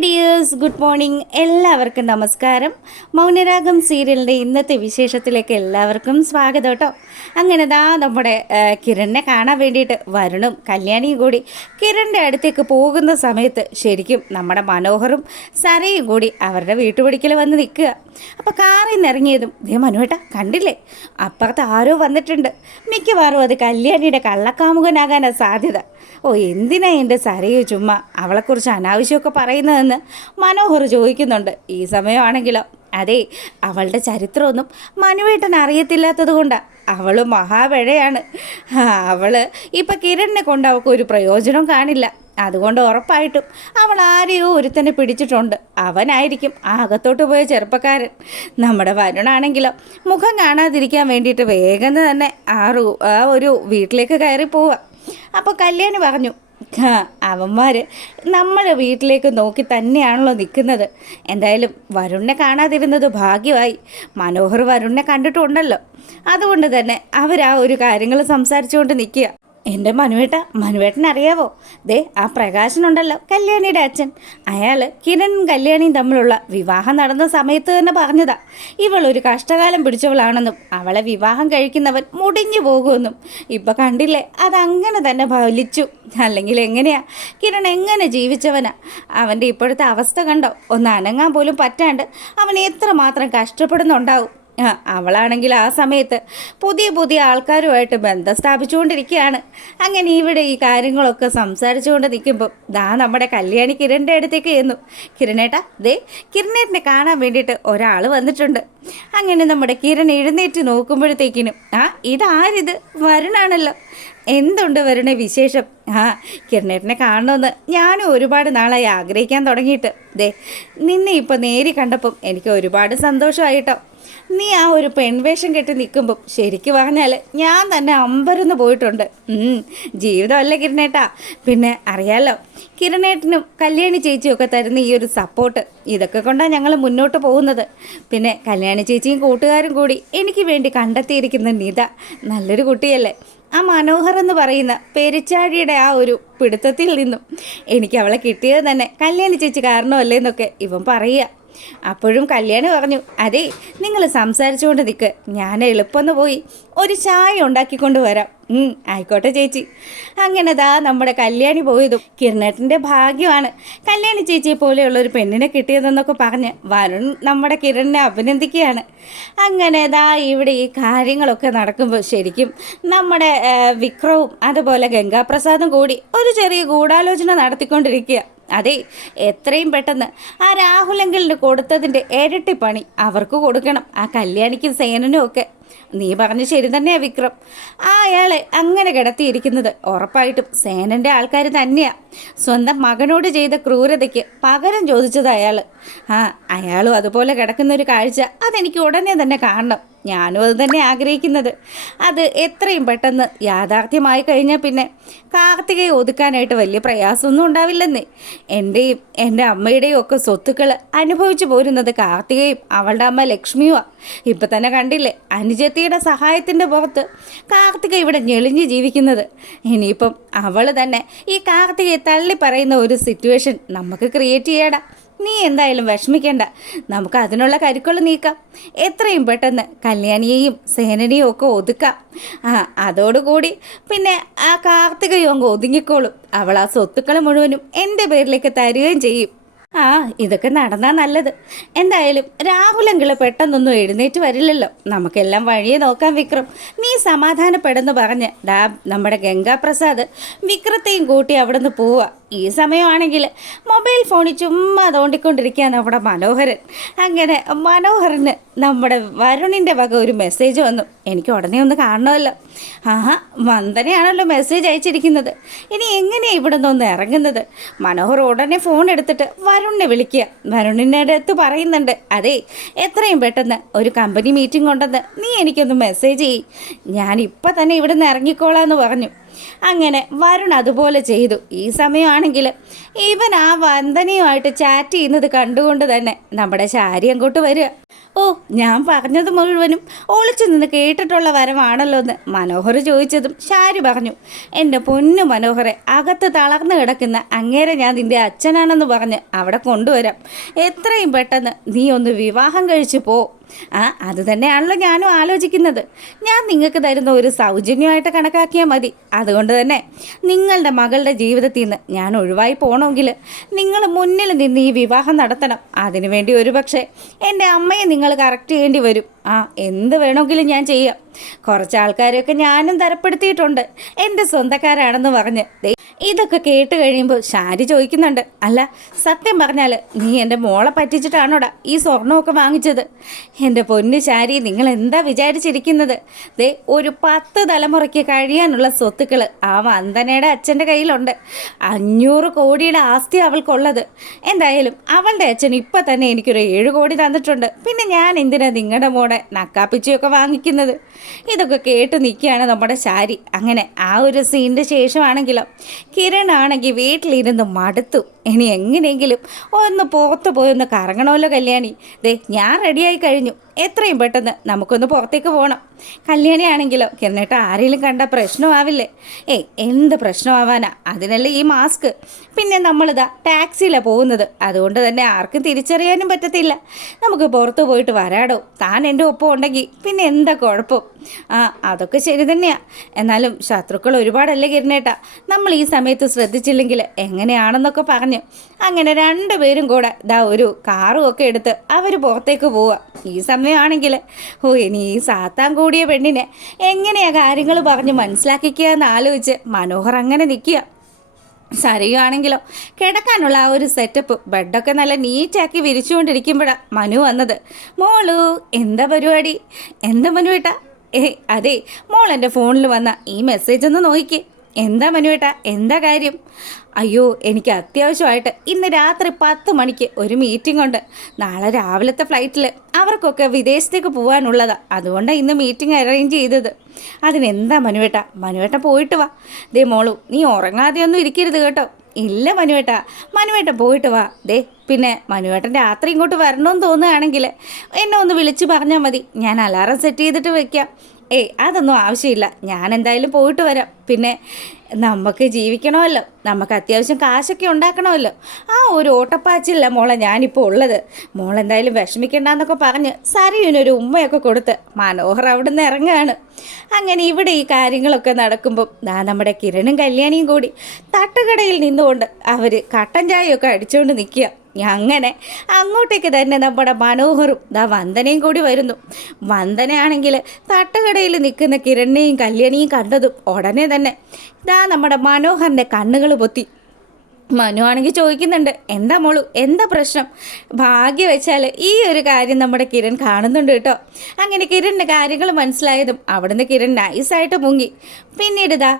dear. Dears good morning എല്ലാവർക്കും നമസ്കാരം. മൗനരാഗം സീരിയലിന്റെ ഇന്നത്തെ വിശേഷത്തിലേക്ക് എല്ലാവർക്കും സ്വാഗതം കേട്ടോ. അങ്ങനെ ദാ നമ്മുടെ കിരണിനെ കാണാൻ വേണ്ടിയിട്ട് വരുണും കല്യാണിയും കൂടി കിരണിന്റെ അടുത്തേക്ക് പോകുന്ന സമയത്ത് ശരിക്കും നമ്മുടെ മനോഹറും സരയും കൂടി അവരുടെ വീട്ടുപടിക്കൽ വന്ന് നിൽക്കുക. അപ്പോൾ കാറിൽ നിന്ന് ഇറങ്ങിയതും ദേ മനുവേട്ട കണ്ടില്ലേ? അപ്പുറത്ത് ആരോ വന്നിട്ടുണ്ട്. മിക്കവാറും അത് കല്യാണിയുടെ കള്ളക്കാമുകനാകാനാണ് സാധ്യത. ഓ എന്തിനാ എന്റെ സരയോ ചുമ്മാ അവളെക്കുറിച്ച് അനാവശ്യമൊക്കെ പറയുന്നതെന്ന് മനോഹർ ചോദിക്കുന്നുണ്ട്. ഈ സമയമാണെങ്കിലോ? അതെ അവളുടെ ചരിത്രമൊന്നും മനുവേട്ടൻ അറിയത്തില്ലാത്തത് കൊണ്ടാണ് അവൾ മഹാപിഴയാണ് അവൾ ഇപ്പം കിരണിനെ കൊണ്ട് അവൾക്ക് ഒരു പ്രയോജനം കാണില്ല. അതുകൊണ്ട് ഉറപ്പായിട്ടും അവൾ ആരെയോ ഒരുത്തനെ പിടിച്ചിട്ടുണ്ട്. അവനായിരിക്കും അകത്തോട്ട് പോയ ചെറുപ്പക്കാരൻ. നമ്മുടെ വരുണാണെങ്കിലോ മുഖം കാണാതിരിക്കാൻ വേണ്ടിയിട്ട് വേഗം തന്നെ ആ റൂ ആ ഒരു വീട്ടിലേക്ക് കയറി പോവുക അപ്പോൾ കല്യാണി പറഞ്ഞു "ഹാ, അവന്മാർ നമ്മുടെ വീട്ടിലേക്ക് നോക്കി തന്നെയാണല്ലോ നിൽക്കുന്നത് എന്തായാലും വരുണിനെ കാണാതിരുന്നത് ഭാഗ്യമായി. മനോഹർ വരുണിനെ കണ്ടിട്ടുണ്ടല്ലോ. അതുകൊണ്ട് തന്നെ അവരാ ഒരു കാര്യങ്ങൾ സംസാരിച്ചുകൊണ്ട് നിൽക്കുക എന്റെ മനുവേട്ട മനുവേട്ടൻ അറിയാവോ ദേ ആ പ്രകാശനുണ്ടല്ലോ കല്യാണിയുടെ അച്ഛൻ. അയാൾ കിരണും കല്യാണിയും തമ്മിലുള്ള വിവാഹം നടന്ന സമയത്ത് തന്നെ പറഞ്ഞതാ. ഇവൾ ഒരു കഷ്ടകാലം പിടിച്ചവളാണെന്നും അവളെ വിവാഹം കഴിക്കുന്നവൻ മുടിഞ്ഞു പോകുമെന്നും. ഇപ്പം കണ്ടില്ലേ അതങ്ങനെ തന്നെ ഫലിച്ചു. അല്ലെങ്കിൽ എങ്ങനെയാ? കിരൺ എങ്ങനെ ജീവിച്ചവനാ? അവന്റെ ഇപ്പോഴത്തെ അവസ്ഥ കണ്ടോ? ഒന്ന് അനങ്ങാൻ പോലും പറ്റാണ്ട് അവൻ എത്രമാത്രം കഷ്ടപ്പെടുന്നുണ്ടാവും. അവളാണെങ്കിൽ ആ സമയത്ത് പുതിയ പുതിയ ആൾക്കാരുമായിട്ട് ബന്ധം സ്ഥാപിച്ചുകൊണ്ടിരിക്കുകയാണ്. അങ്ങനെ ഇവിടെ ഈ കാര്യങ്ങളൊക്കെ സംസാരിച്ചുകൊണ്ട് നിൽക്കുമ്പോൾ ദാ നമ്മുടെ കല്യാണി കിരണിന്റെ അടുത്തേക്ക് ചെന്നു. കിരണേട്ടാ ദേ കിരണേട്ടിനെ കാണാൻ വേണ്ടിയിട്ട് ഒരാൾ വന്നിട്ടുണ്ട്. അങ്ങനെ നമ്മുടെ കിരൺ എഴുന്നേറ്റ് നോക്കുമ്പോഴത്തേക്കിനും ആ ഇതാരിത്? വരുണാണല്ലോ. എന്തുണ്ട് വരണേ വിശേഷം? ആ കിരണേട്ടനെ കാണണമെന്ന് ഞാനും ഒരുപാട് നാളായി ആഗ്രഹിക്കാൻ തുടങ്ങിയിട്ട്. ദേ നിന്നെ ഇപ്പോൾ നേരി കണ്ടപ്പം എനിക്ക് ഒരുപാട് സന്തോഷമായിട്ടോ നീ ആ ഒരു പെൺവേഷം കെട്ടി നിൽക്കുമ്പം ശരിക്ക് പറഞ്ഞാൽ ഞാൻ തന്നെ അമ്പരന്ന് പോയിട്ടുണ്ട്. ജീവിതമല്ല കിരണേട്ടാ പിന്നെ അറിയാലോ കിരണേട്ടനും കല്യാണി ചേച്ചിയും ഒക്കെ തരുന്ന ഈ ഒരു സപ്പോർട്ട് ഇതൊക്കെ കൊണ്ടാണ് ഞങ്ങൾ മുന്നോട്ട് പോകുന്നത്. പിന്നെ കല്യാണി ചേച്ചിയും കൂട്ടുകാരും കൂടി എനിക്ക് വേണ്ടി കണ്ടെത്തിയിരിക്കുന്ന നിത നല്ലൊരു കുട്ടിയല്ലേ? ആ മനോഹർ എന്ന് പറയുന്ന പെരിച്ചാഴിയുടെ ആ ഒരു പിടുത്തത്തിൽ നിന്നും എനിക്ക് അവളെ കിട്ടിയത് തന്നെ. കല്യാണി ചേച്ചി കാരണമല്ലേ എന്നൊക്കെ ഇവൻ പറയുക. അപ്പോഴും കല്യാണി പറഞ്ഞു അതെ നിങ്ങൾ സംസാരിച്ചുകൊണ്ട് നിൽക്ക് ഞാൻ എളുപ്പമെന്ന് പോയി ഒരു ചായ ഉണ്ടാക്കിക്കൊണ്ട് വരാം. ആയിക്കോട്ടെ ചേച്ചി. അങ്ങനെ ദാ നമ്മുടെ കല്യാണി പോയതും കിരണേട്ടന്റെ ഭാഗ്യമാണ്. കല്യാണി ചേച്ചിയെ പോലെയുള്ള ഒരു പെണ്ണിനെ കിട്ടിയതെന്നൊക്കെ പറഞ്ഞ് വരുൺ നമ്മുടെ കിരണിനെ അഭിനന്ദിക്കുകയാണ്. അങ്ങനെ ദാ ഇവിടെ ഈ കാര്യങ്ങളൊക്കെ നടക്കുമ്പോൾ ശരിക്കും നമ്മുടെ വിക്രവും അതുപോലെ ഗംഗാപ്രസാദും കൂടി ഒരു ചെറിയ ഗൂഢാലോചന നടത്തിക്കൊണ്ടിരിക്കുക. അതെ എത്രയും പെട്ടെന്ന്. ആ രാഹുലെങ്കിലിന് കൊടുത്തതിന്റെ ഇരട്ടി പണി അവർക്ക് കൊടുക്കണം. ആ കല്യാണിക്കും സേനനും ഒക്കെ. നീ പറഞ്ഞ ശരി തന്നെയാ വിക്രം. ആ അയാളെ അങ്ങനെ കിടത്തിയിരിക്കുന്നത് ഉറപ്പായിട്ടും സേനന്റെ ആൾക്കാർ തന്നെയാ. സ്വന്തം മകനോട് ചെയ്ത ക്രൂരതയ്ക്ക് പകരം ചോദിച്ചത് അയാൾ ആ അയാളും അതുപോലെ കിടക്കുന്ന ഒരു കാഴ്ച അതെനിക്ക് ഉടനെ തന്നെ കാണണം. ഞാനും അത് തന്നെ ആഗ്രഹിക്കുന്നത്. അത് എത്രയും പെട്ടെന്ന് യാഥാർത്ഥ്യമായി കഴിഞ്ഞാൽ പിന്നെ കാർത്തികയെ ഒതുക്കാനായിട്ട് വലിയ പ്രയാസമൊന്നും ഉണ്ടാവില്ലെന്നേ. എന്റെയും എന്റെ അമ്മയുടെയും ഒക്കെ സ്വത്തുക്കൾ അനുഭവിച്ചു പോരുന്നത് കാർത്തികയും അവളുടെ അമ്മ ലക്ഷ്മിയുമാണ് ഇപ്പം തന്നെ കണ്ടില്ലേ അനുജത്തിയുടെ സഹായത്തിന്റെ പുറത്ത് കാർത്തിക ഇവിടെ ഞെളിഞ്ഞ് ജീവിക്കുന്നത്. ഇനിയിപ്പം അവൾ തന്നെ ഈ കാർത്തികയെ തള്ളി പറയുന്ന ഒരു സിറ്റുവേഷൻ നമുക്ക് ക്രിയേറ്റ് ചെയ്യടാ. നീ എന്തായാലും വിഷമിക്കേണ്ട. നമുക്ക് അതിനുള്ള കരുക്കൾ നീക്കാം. എത്രയും പെട്ടെന്ന് കല്യാണിയെയും സേനനെയും ഒക്കെ ഒതുക്കാം. ആ അതോടുകൂടി പിന്നെ ആ കാർത്തികയും അങ്ങ് ഒതുങ്ങിക്കോളും. അവൾ ആ സ്വത്തുക്കൾ മുഴുവനും എന്റെ പേരിലേക്ക് തരുകയും ചെയ്യും. ഇതൊക്കെ നടന്നാ നല്ലത്. എന്തായാലും രാഹുലെങ്കിൽ പെട്ടെന്നൊന്നും എഴുന്നേറ്റ് വരില്ലല്ലോ. നമുക്കെല്ലാം വഴിയെ നോക്കാം വിക്രം. നീ സമാധാനപ്പെടുന്നു പറഞ്ഞ് ഡാ നമ്മുടെ ഗംഗാപ്രസാദ് വിക്രത്തെയും കൂട്ടി അവിടെ നിന്ന് പോവുക ഈ സമയമാണെങ്കിൽ മൊബൈൽ ഫോണിൽ ചുമ്മാ തോണ്ടിക്കൊണ്ടിരിക്കുകയാണ് നമ്മുടെ മനോഹരൻ. അങ്ങനെ മനോഹരന് നമ്മുടെ വരുണിന്റെ വക ഒരു മെസ്സേജ് വന്നു. എനിക്ക് ഉടനെ ഒന്ന് കാണണമല്ലോ. ആഹാ വന്ദനയാണല്ലോ മെസ്സേജ് അയച്ചിരിക്കുന്നത്. ഇനി എങ്ങനെയാണ് ഇവിടെ നിന്ന് ഇറങ്ങുന്നത്? മനോഹർ ഉടനെ ഫോൺ എടുത്തിട്ട് വരുണിനെ വിളിക്കുക. വരുണിന്റെ അടുത്ത് പറയുന്നുണ്ട് അതെ എത്രയും പെട്ടെന്ന് ഒരു കമ്പനി മീറ്റിംഗ് ഉണ്ടെന്ന് നീ എനിക്കൊന്ന് മെസ്സേജ് ചെയ്യ്. ഞാൻ ഇപ്പം തന്നെ ഇവിടെ നിന്ന് ഇറങ്ങിക്കോളാന്ന് പറഞ്ഞു. അങ്ങനെ വരുൺ അതുപോലെ ചെയ്തു. ഈ സമയമാണെങ്കിൽ ഇവൻ ആ വന്ദനയുമായിട്ട് ചാറ്റ് ചെയ്യുന്നത് കണ്ടുകൊണ്ട് തന്നെ നമ്മുടെ ശാരി അങ്ങോട്ട് വരിക. ഓ ഞാൻ പറഞ്ഞത് മുഴുവനും ഒളിച്ചു നിന്ന് കേട്ടിട്ടുള്ള വരവാണല്ലോ എന്ന് മനോഹർ ചോദിച്ചതും ഷാരി പറഞ്ഞു എന്റെ പൊന്നു മനോഹറെ അകത്ത് തളർന്നു കിടക്കുന്ന അങ്ങേരെ ഞാൻ നിന്റെ അച്ഛനാണെന്ന് പറഞ്ഞ് അവിടെ കൊണ്ടുവരാം. എത്രയും പെട്ടെന്ന് നീ ഒന്ന് വിവാഹം കഴിച്ചു പോ. ആ അത് തന്നെയാണല്ലോ ഞാനും ആലോചിക്കുന്നത്. ഞാൻ നിങ്ങൾക്ക് തരുന്ന ഒരു സൗജന്യമായിട്ട് കണക്കാക്കിയാൽ മതി. അതുകൊണ്ട് തന്നെ നിങ്ങളുടെ മകളുടെ ജീവിതത്തിൽ നിന്ന് ഞാൻ ഒഴിവായി പോകണമെങ്കിൽ നിങ്ങൾ മുന്നിൽ നിന്ന് ഈ വിവാഹം നടത്തണം. അതിനുവേണ്ടി ഒരുപക്ഷെ എന്റെ അമ്മയെ നിങ്ങൾ കറക്റ്റ് ചെയ്യേണ്ടി വരും. ആ എന്ത് വേണമെങ്കിലും ഞാൻ ചെയ്യാം. കുറച്ച് ആൾക്കാരെയൊക്കെ ഞാനും തരപ്പെടുത്തിയിട്ടുണ്ട്. എന്റെ സ്വന്തക്കാരാണെന്ന് പറഞ്ഞ്. ഇതൊക്കെ കേട്ട് കഴിയുമ്പോൾ ഷാരി ചോദിക്കുന്നുണ്ട്. അല്ല സത്യം പറഞ്ഞാൽ നീ എന്റെ മോളെ പറ്റിച്ചിട്ടാണോടാ ഈ സ്വർണമൊക്കെ വാങ്ങിച്ചത്? എന്റെ പൊന്നു ഷാരി നിങ്ങൾ എന്താ വിചാരിച്ചിരിക്കുന്നത്? ദേ ഒരു പത്ത് തലമുറയ്ക്ക് കഴിയാനുള്ള സ്വത്തുക്കൾ ആ വന്ദനയുടെ അച്ഛന്റെ കയ്യിലുണ്ട്. അഞ്ഞൂറ് കോടിയുടെ ആസ്തി അവൾക്കുള്ളത്. എന്തായാലും അവളുടെ അച്ഛൻ ഇപ്പം തന്നെ എനിക്കൊരു ഏഴ് കോടി തന്നിട്ടുണ്ട്. പിന്നെ ഞാൻ എന്തിനാ നിങ്ങളുടെ മോടെ നക്കാപ്പിച്ചയൊക്കെ വാങ്ങിക്കുന്നത്? ഇതൊക്കെ കേട്ട് നിൽക്കുകയാണ് നമ്മുടെ ശാരി. അങ്ങനെ ആ ഒരു സീനിന്റെ ശേഷമാണെങ്കിലും കിരൺ ആണെങ്കിൽ വീട്ടിലിരുന്ന് മടുത്തു. ഇനി എങ്ങനെയെങ്കിലും ഒന്ന് പുറത്ത് പോയി ഒന്ന് കറങ്ങണമല്ലോ കല്യാണി. ദേ ഞാൻ റെഡിയായി കഴിഞ്ഞു. എത്രയും പെട്ടെന്ന് നമുക്കൊന്ന് പുറത്തേക്ക് പോകണം കല്യാണി ആണെങ്കിലോ കിരണേട്ട ആരെങ്കിലും കണ്ട പ്രശ്നമാവില്ലേ? ഏയ് എന്ത് പ്രശ്നമാവാനാ? അതിനല്ലേ ഈ മാസ്ക്. പിന്നെ നമ്മളിതാ ടാക്സിയിലാണ് പോകുന്നത്. അതുകൊണ്ട് തന്നെ ആർക്കും തിരിച്ചറിയാനും പറ്റത്തില്ല. നമുക്ക് പുറത്ത് പോയിട്ട് വരാടോ. താൻ എന്റെ ഒപ്പം ഉണ്ടെങ്കിൽ പിന്നെ എന്താ കുഴപ്പം? ആ അതൊക്കെ ശരി തന്നെയാണ് എന്നാലും ശത്രുക്കൾ ഒരുപാടല്ലേ കിരണേട്ട നമ്മൾ ഈ സമയത്ത് ശ്രദ്ധിച്ചില്ലെങ്കിൽ എങ്ങനെയാണെന്നൊക്കെ പറഞ്ഞു അങ്ങനെ രണ്ടുപേരും കൂടെ ദാ ഒരു കാറും ഒക്കെ എടുത്ത് അവർ പുറത്തേക്ക് പോവുക ഈ സമയമാണെങ്കിൽ ഓ ഇനി ഈ സാത്താൻ കൂടിയ പെണ്ണിനെ എങ്ങനെയാ കാര്യങ്ങൾ പറഞ്ഞ് മനസ്സിലാക്കിക്കുക എന്ന് ആലോചിച്ച് മനോഹർ അങ്ങനെ നിൽക്കുക. സരയുവാണെങ്കിലോ കിടക്കാനുള്ള ആ ഒരു സെറ്റപ്പ് ബെഡൊക്കെ നല്ല നീറ്റാക്കി വിരിച്ചുകൊണ്ടിരിക്കുമ്പോഴാണ് മനു വന്നത്. മോളു എന്താ പരിപാടി? എന്താ മനു ഏട്ടാ ഏ അതെ മോൾ എന്റെ ഫോണിൽ വന്ന ഈ മെസ്സേജ് ഒന്ന് നോക്കിക്കേ. എന്താ മനുവേട്ടാ? എന്താ കാര്യം? അയ്യോ എനിക്ക് അത്യാവശ്യമായിട്ട് ഇന്ന് രാത്രി പത്ത് മണിക്ക് ഒരു മീറ്റിംഗ് ഉണ്ട്. നാളെ രാവിലത്തെ ഫ്ലൈറ്റിൽ അവർക്കൊക്കെ വിദേശത്തേക്ക് പോകാനുള്ളതാ അതുകൊണ്ടാണ് ഇന്ന് മീറ്റിംഗ് അറേഞ്ച് ചെയ്തത്. അതിനെന്താ മനുവേട്ട? മനുവേട്ട പോയിട്ട് വാ. ദേ മോളു നീ ഉറങ്ങാതെയൊന്നും ഇരിക്കരുത് കേട്ടോ. ഇല്ല മനുവേട്ട മനുവേട്ട പോയിട്ട് വാ. ദേ പിന്നെ മനുവേട്ടൻ രാത്രി ഇങ്ങോട്ട് വരണമെന്ന് തോന്നുകയാണെങ്കിൽ എന്നെ ഒന്ന് വിളിച്ച് പറഞ്ഞാൽ മതി. ഞാൻ അലാറം സെറ്റ് ചെയ്തിട്ട് വെക്കാം. ഏയ് അതൊന്നും ആവശ്യമില്ല. ഞാൻ എന്തായാലും പോയിട്ട് വരാം. പിന്നെ നമുക്ക് ജീവിക്കണമല്ലോ. നമുക്ക് അത്യാവശ്യം കാശൊക്കെ ഉണ്ടാക്കണമല്ലോ. ആ ഒരു ഓട്ടപ്പാച്ചില്ല മോളെ ഞാനിപ്പോൾ ഉള്ളത്. മോൾ എന്തായാലും വിഷമിക്കണ്ടെന്നൊക്കെ പറഞ്ഞ് സരയുനൊരു ഉമ്മയൊക്കെ കൊടുത്ത് മനോഹർ അവിടുന്ന് ഇറങ്ങുകയാണ് അങ്ങനെ ഇവിടെ ഈ കാര്യങ്ങളൊക്കെ നടക്കുമ്പം ദാ നമ്മുടെ കിരണും കല്യാണിയും കൂടി തട്ടുകടയിൽ നിന്നുകൊണ്ട് അവർ കട്ടൻ ചായയൊക്കെ അടിച്ചുകൊണ്ട് നിൽക്കുക അങ്ങനെ അങ്ങോട്ടേക്ക് തന്നെ നമ്മുടെ മനോഹറും ദാ വന്ദനയും കൂടി വരുന്നു. വന്ദനയാണെങ്കിൽ തട്ടുകടയിൽ നിൽക്കുന്ന കിരണിനെയും കല്യാണിയും കണ്ടതും ഉടനെ തന്നെ ദാ നമ്മുടെ മനോഹറിന്റെ കണ്ണുകൾ പൊത്തി. മനു ആണെങ്കിൽ ചോദിക്കുന്നുണ്ട് എന്താ മോളു എന്താ പ്രശ്നം? ഭാഗ്യം വെച്ചാൽ ഈ ഒരു കാര്യം നമ്മുടെ കിരൺ കാണുന്നുണ്ട് കേട്ടോ. അങ്ങനെ കിരണിന്റെ കാര്യങ്ങൾ മനസ്സിലായതും അവിടുന്ന് കിരൺ നൈസായിട്ട് മുങ്ങി. പിന്നീട് ഇതാ